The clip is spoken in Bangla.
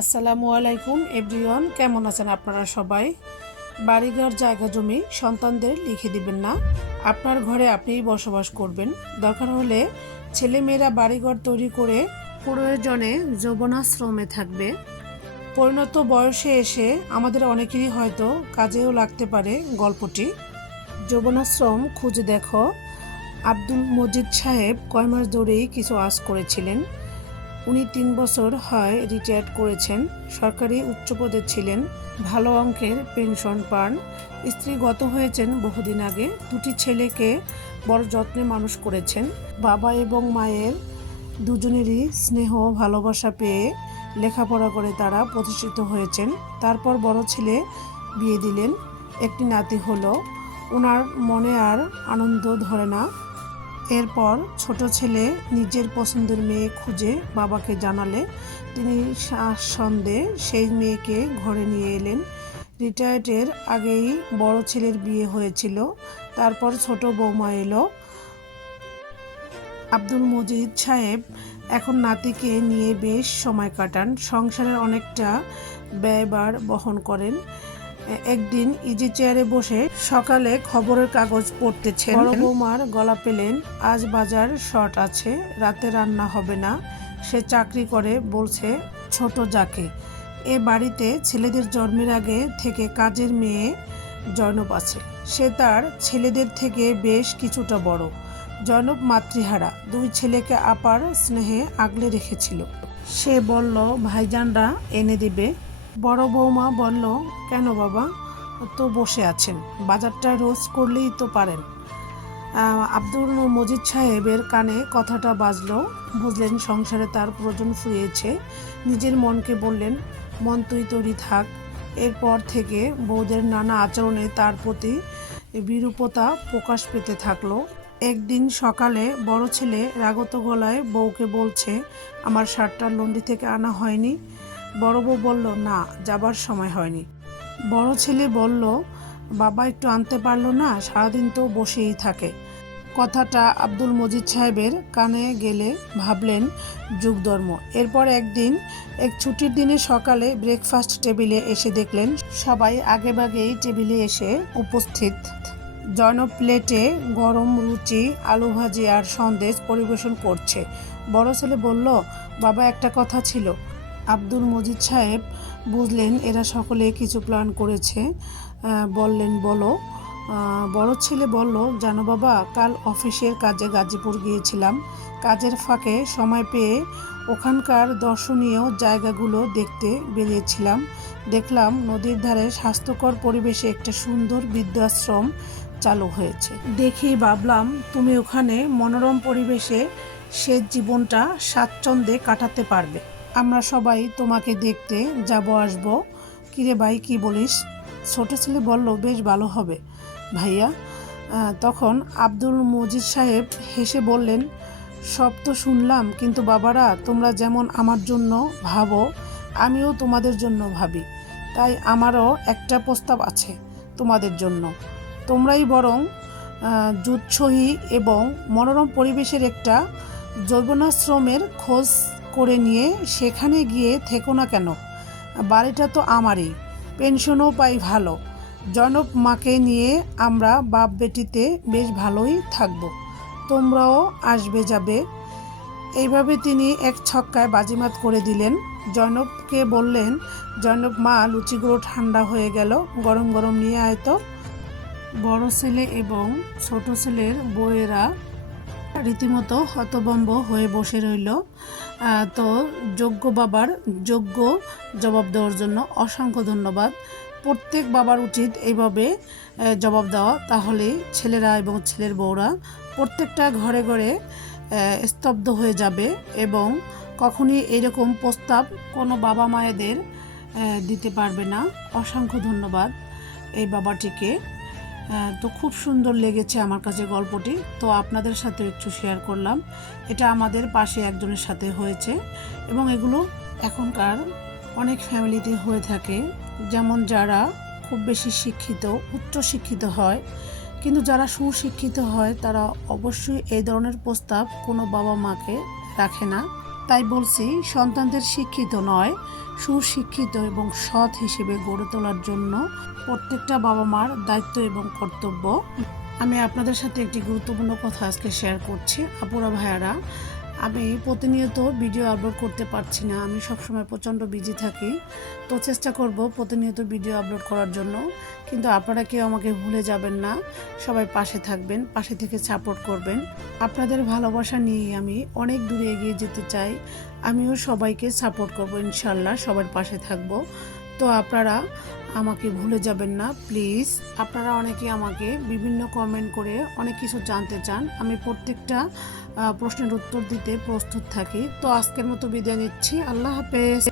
আসসালামু আলাইকুম এভরিওয়ান, কেমন আছেন আপনারা সবাই? বাড়িঘর জায়গা জমি সন্তানদের লিখে দিবেন না। আপনার ঘরে আপনিই বসবাস করবেন। দরকার হলে ছেলেমেয়েরা বাড়িঘর তৈরি করে প্রয়োজনে যৌবনাশ্রমে থাকবে। পরিণত বয়সে এসে আমাদের অনেকেরই হয়তো কাজেও লাগতে পারে গল্পটি। যৌবনাশ্রম খুঁজে দেখো। আব্দুল মজিদ সাহেব কয় মাস ধরেই কিছু আশ করেছিলেন। উনি 3 বছর হয় রিটায়ার্ড করেছেন। সরকারি উচ্চ পদে ছিলেন, ভালো অঙ্কের পেনশন পান। স্ত্রী গত হয়েছেন বহুদিন আগে। দুটি ছেলেকে বড় যত্নে মানুষ করেছেন। বাবা এবং মায়ের দুজনেরই স্নেহ ভালোবাসা পেয়ে লেখাপড়া করে তারা প্রতিষ্ঠিত হয়েছেন। তারপর বড় ছেলে বিয়ে দিলেন, একটি নাতি হলো। ওনার মনে আর আনন্দ ধরে না। এরপর ছোট ছেলে নিজের পছন্দের মেয়ে খুঁজে বাবাকে জানালে তিনি সন্দেহে সেই মেয়েকে ঘরে নিয়ে এলেন। রিটায়ার্ডের আগেই বড় ছেলের বিয়ে হয়েছিল, তারপর ছোট বৌমা এলো। আব্দুল মজিদ সাহেব এখন নাতিকে নিয়ে বেশ সময় কাটান, সংসারের অনেকটা ব্যয়ভার বহন করেন। একদিন ইজি চেয়ারে বসে সকালে খবরের কাগজ পড়তেছেন। বড় বৌমার গলা পেলেন, আজ বাজার শর্ট আছে, রাতে রান্না হবে না। সে চাকরি করে, বলছে ছোট যাকে। এ বাড়িতে ছেলেদের জন্মের আগে থেকে কাজের মেয়ে জয়নব আছে। সে তার ছেলেদের থেকে বেশ কিছুটা বড়। জয়নব মাতৃহারা, 2 ছেলেকে আপার স্নেহে আগলে রেখেছিল। সে বলল ভাইজানরা এনে দিবে। বড় বৌমা বলল, কেন বাবা, তো বসে আছেন, বাজারটা রোজ করলেই তো পারেন। আব্দুল মজিদ সাহেবের কানে কথাটা বাজলো। বুঝলেন সংসারে তার প্রয়োজন ফুরিয়েছে। নিজের মনকে বললেন, মন তুই তৈরি থাক। এরপর থেকে বউদের নানা আচরণে তার প্রতি বিরূপতা প্রকাশ পেতে থাকলো। একদিন সকালে বড় ছেলে রাগত গলায় বউকে বলছে, আমার শার্টটা লন্ডি থেকে আনা হয়নি। বড় বউ বলল, না, যাবার সময় হয়নি। বড় ছেলে বলল, বাবা একটু আনতে পারলো না, সারাদিন তো বসেই থাকে। কথাটা আব্দুল মজিদ সাহেবের কানে গেলে ভাবলেন যুগধর্ম। এরপর একদিন এক ছুটির দিনে সকালে ব্রেকফাস্ট টেবিলে এসে দেখলেন সবাই আগেভাগেই টেবিলে এসে উপস্থিত। জয়নব প্লেটে গরম রুটি, আলু ভাজি আর সন্দেশ পরিবেশন করছে। বড় ছেলে বলল, বাবা একটা কথা ছিল। আব্দুল মজিদ সাহেব বুঝলেন এরা সকলে কিছু প্ল্যান করেছে। বললেন, বলো। বড় ছেলে বলল, জানো বাবা, কাল অফিসের কাজে গাজীপুর গিয়েছিলাম। কাজের ফাঁকে সময় পেয়ে ওখানকার দর্শনীয় জায়গাগুলো দেখতে বেরিয়েছিলাম। দেখলাম নদীর ধারে স্বাস্থ্যকর পরিবেশে একটা সুন্দর বৃদ্ধাশ্রম চালু হয়েছে। দেখেই ভাবলাম তুমি ওখানে মনোরম পরিবেশে সে জীবনটা স্বাচ্ছন্দ্যে কাটাতে পারবে। আমরা সবাই তোমাকে দেখতে যাব, আসবো। কিরে ভাই, কি বলিস? ছোট ছেলে বলল, বেশ ভালো হবে ভাইয়া। তখন আব্দুল মজিদ সাহেব হেসে বললেন, সব তো শুনলাম, কিন্তু বাবারা, তোমরা যেমন আমার জন্য ভাবো, আমিও তোমাদের জন্য ভাবি। তাই আমারও একটা প্রস্তাব আছে তোমাদের জন্য। তোমরাই বরং যুৎসহী এবং মনোরম পরিবেশের একটা যৌবনাশ্রমের খোঁজ করে নিয়ে সেখানে গিয়ে থেকো না কেন? বাড়িটা তো আমারই, পেনশনও পাই ভালো। জয়নব মাকে নিয়ে আমরা বাপ বেটিতে বেশ ভালোই থাকব। তোমরাও আসবে যাবে। এইভাবে তিনি এক ছক্কায় বাজিমাত করে দিলেন। জয়নবকে বললেন, জয়নব মা, লুচিগুলো ঠান্ডা হয়ে গেল, গরম গরম নিয়ে আয় তো। বড় ছেলে এবং ছোট ছেলের বউয়েরা রীতিমতো হতভম্ব হয়ে বসে রইল। তো যোগ্য বাবার যোগ্য জবাব দেওয়ার জন্য অসংখ্য ধন্যবাদ। প্রত্যেক বাবার উচিত এইভাবে জবাব দেওয়া, তাহলে ছেলেরা এবং ছেলের বউরা প্রত্যেকটা ঘরে ঘরে স্তব্ধ হয়ে যাবে এবং কখনই এরকম প্রস্তাব কোনো বাবা মায়েদের দিতে পারবে না। অসংখ্য ধন্যবাদ এই বাবাটিকে। তো খুব সুন্দর লেগেছে আমার কাছে গল্পটি, তো আপনাদের সাথে একটু শেয়ার করলাম। এটা আমাদের পাশে একজনের সাথে হয়েছে এবং এগুলো এখনকার অনেক ফ্যামিলিতে হয়ে থাকে। যেমন যারা খুব বেশি শিক্ষিত, উচ্চ শিক্ষিত হয়, কিন্তু যারা সুশিক্ষিত হয় তারা অবশ্যই এই ধরনের প্রস্তাব কোনো বাবা মাকে রাখে না। তাই বলছি, সন্তানদের শিক্ষিত নয়, সুশিক্ষিত এবং সৎ হিসেবে গড়ে তোলার জন্য প্রত্যেকটা বাবা মার দায়িত্ব এবং কর্তব্য। আমি আপনাদের সাথে একটি গুরুত্বপূর্ণ কথা আজকে শেয়ার করছি। আপুরা ভাইয়ারা, আমি প্রতিনিয়ত ভিডিও আপলোড করতে পারছি না, আমি সবসময় প্রচণ্ড বিজি থাকি। তো চেষ্টা করব প্রতিনিয়ত ভিডিও আপলোড করার জন্য, কিন্তু আপনারা কেউ আমাকে ভুলে যাবেন না। সবাই পাশে থাকবেন, পাশে থেকে সাপোর্ট করবেন। আপনাদের ভালোবাসা নিয়েই আমি অনেক দূরে এগিয়ে যেতে চাই। আমিও সবাইকে সাপোর্ট করব, ইনশাল্লাহ সবার পাশে থাকব। তো আপনারা আমাকে ভুলে যাবেন না প্লিজ। আপনারা অনেকে আমাকে বিভিন্ন কমেন্ট করে অনেক কিছু জানতে চান, আমি প্রত্যেকটা প্রশ্নের উত্তর দিতে প্রস্তুত থাকি। তো আজকের মতো বিদায় নিচ্ছি, আল্লাহ হাফেজ।